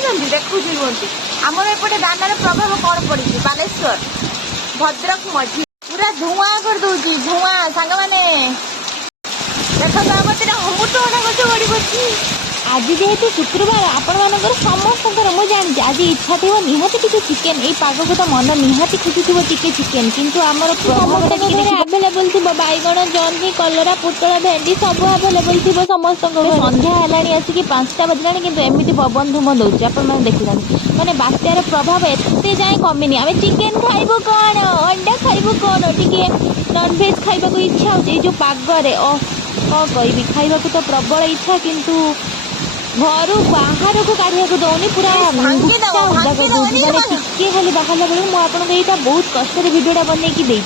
जाऊँगी देखुँ रुहतु आमर एपटे दानार प्रभाव कौन पड़ी बालेश्वर भद्रक मझी पूरा धुआं कर दूची धुआं सांग मैंने देख अमृतभंडा गछ गड़ी पड़ी आज जेहेतु शुक्रवार आपण मानकर समस्त मुझे जानी आज इच्छा थी निहाती टिके चिकेन ये पाग को तो मन निहाती खोजुव टिके चिकेन किंतु आमर आवेलेबल थी बैगण जह्नी कलरा पुटल भेंडी सब आवेलेबल थी समस्त संध्या है आसिक 5टा बजला कि एमती पवन धूम दौर आप देखा मैंने बात्यार प्रभाव एत जाए कमिनी आम चिकेन खाइबू कौन अंडा खाइबू कौन टी नॉनभेज खाइबा इच्छा हो जो पागरे कौन कह खाइबा तो प्रबल इच्छा किंतु घर बाहर को काढ़ा दौनी पूरा माने टिके खाली बाहर बेलू मुझे बहुत कष्ट भिडियोटा बनई।